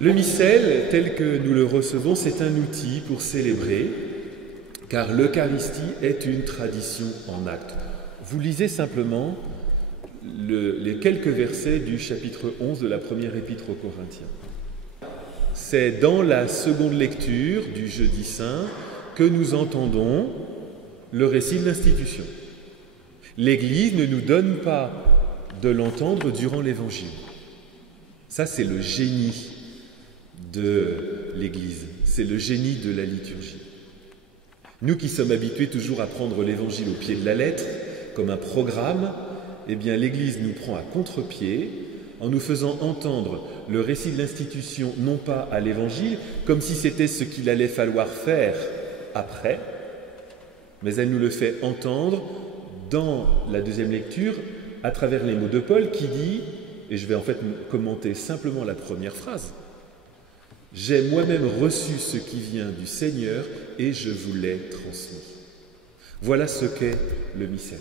Le missel, tel que nous le recevons, c'est un outil pour célébrer, car l'Eucharistie est une tradition en acte. Vous lisez simplement les quelques versets du chapitre 11 de la première épître aux Corinthiens. C'est dans la seconde lecture du Jeudi Saint que nous entendons le récit de l'institution. L'Église ne nous donne pas de l'entendre durant l'Évangile. Ça, c'est le génie de l'Église, c'est le génie de la liturgie. Nous qui sommes habitués toujours à prendre l'Évangile au pied de la lettre, comme un programme, eh bien l'Église nous prend à contre-pied en nous faisant entendre le récit de l'institution, non pas à l'Évangile, comme si c'était ce qu'il allait falloir faire après, mais elle nous le fait entendre dans la deuxième lecture, à travers les mots de Paul qui dit, et je vais en fait commenter simplement la première phrase, « J'ai moi-même reçu ce qui vient du Seigneur et je vous l'ai transmis. » Voilà ce qu'est le missel.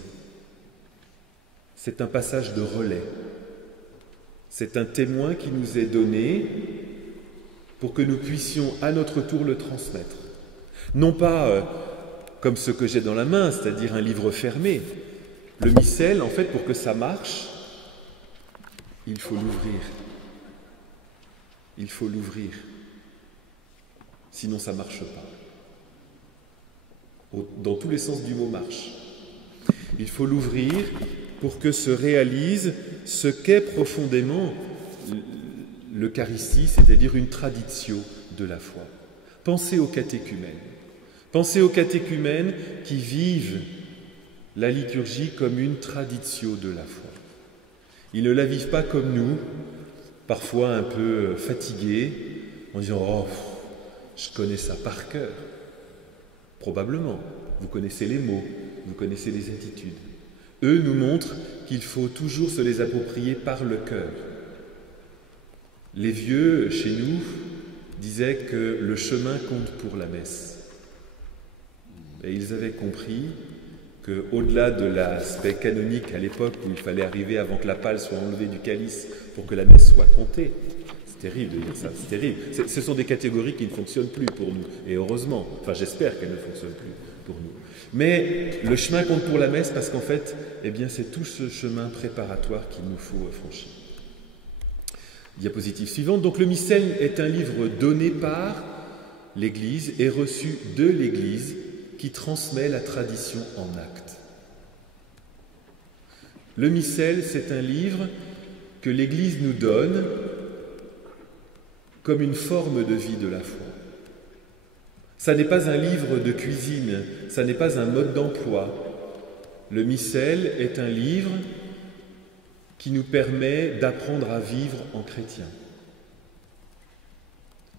C'est un passage de relais. C'est un témoin qui nous est donné pour que nous puissions à notre tour le transmettre. Non pas comme ce que j'ai dans la main, c'est-à-dire un livre fermé. Le missel, en fait, pour que ça marche, il faut l'ouvrir. Il faut l'ouvrir. Sinon, ça ne marche pas. Dans tous les sens du mot marche. Il faut l'ouvrir pour que se réalise ce qu'est profondément l'Eucharistie, c'est-à-dire une traditio de la foi. Pensez aux catéchumènes. Pensez aux catéchumènes qui vivent la liturgie comme une traditio de la foi. Ils ne la vivent pas comme nous, parfois un peu fatigués, en disant « Oh, je connais ça par cœur ». Probablement, vous connaissez les mots, vous connaissez les attitudes. Eux nous montrent qu'il faut toujours se les approprier par le cœur. Les vieux, chez nous, disaient que le chemin compte pour la messe. Et ils avaient compris qu'au-delà de l'aspect canonique à l'époque où il fallait arriver avant que la pâle soit enlevée du calice pour que la messe soit comptée, c'est terrible de dire ça, c'est terrible. Ce sont des catégories qui ne fonctionnent plus pour nous, et heureusement, enfin j'espère qu'elles ne fonctionnent plus pour nous. Mais le chemin compte pour la messe parce qu'en fait, eh bien, c'est tout ce chemin préparatoire qu'il nous faut franchir. Diapositive suivante. Donc le missel est un livre donné par l'Église et reçu de l'Église qui transmet la tradition en acte. Le missel, c'est un livre que l'Église nous donne comme une forme de vie de la foi. Ça n'est pas un livre de cuisine, ça n'est pas un mode d'emploi. Le missel est un livre qui nous permet d'apprendre à vivre en chrétien,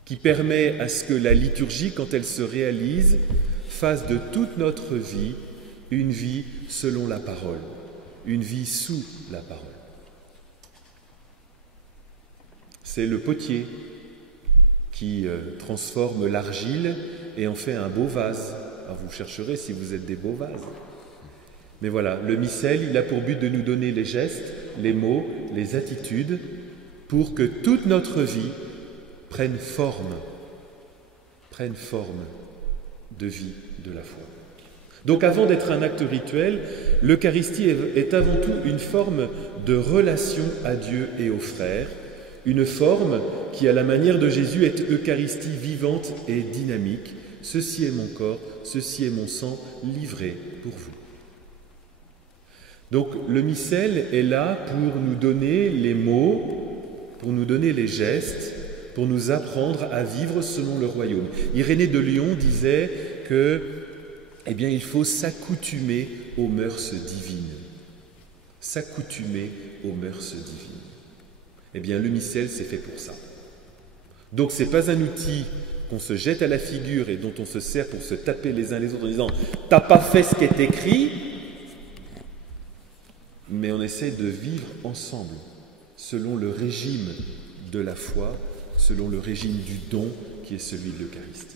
qui permet à ce que la liturgie, quand elle se réalise, fasse de toute notre vie une vie selon la parole, une vie sous la parole. C'est le potier qui transforme l'argile et en fait un beau vase. Alors vous chercherez si vous êtes des beaux vases. Mais voilà, le missel, il a pour but de nous donner les gestes, les mots, les attitudes, pour que toute notre vie prenne forme de vie de la foi. Donc avant d'être un acte rituel, l'Eucharistie est avant tout une forme de relation à Dieu et aux frères, une forme qui, à la manière de Jésus, est Eucharistie vivante et dynamique. Ceci est mon corps, ceci est mon sang, livré pour vous. Donc le missel est là pour nous donner les mots, pour nous donner les gestes, pour nous apprendre à vivre selon le royaume. Irénée de Lyon disait que, eh bien, il faut s'accoutumer aux mœurs divines. S'accoutumer aux mœurs divines. Eh bien, le missel, c'est fait pour ça. Donc, ce n'est pas un outil qu'on se jette à la figure et dont on se sert pour se taper les uns les autres en disant « t'as pas fait ce qui est écrit », mais on essaie de vivre ensemble, selon le régime de la foi, selon le régime du don qui est celui de l'Eucharistie.